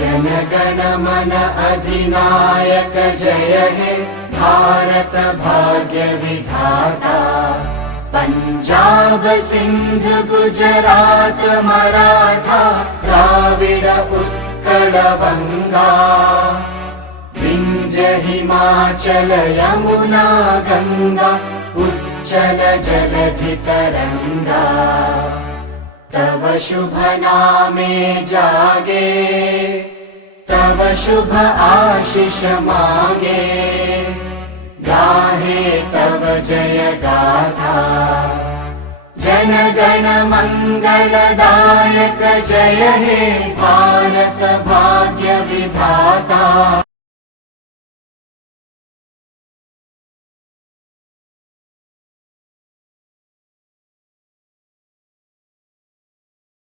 जनगण मन अधिनायक जय हे भारत भाग्य विधाता। पंजाब सिंध गुजरात मराठा द्राविड उत्कल बंगा। विंध्य हिमाचल यमुना गंगा उच्चल जलधि तरंगा। तव शुभ नामे जागे तव शुभ आशीष मागे। गाहे तव जय गाथा जनगण मंगलदायक जय हे भारत भाग्य